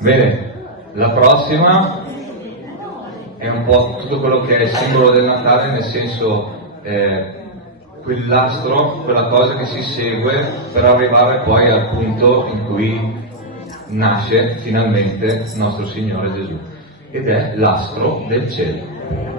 Bene, la prossima è un po' tutto quello che è il simbolo del Natale, nel senso quell'astro, quella cosa che si segue per arrivare poi al punto in cui nasce finalmente il nostro Signore Gesù, ed è l'astro del cielo.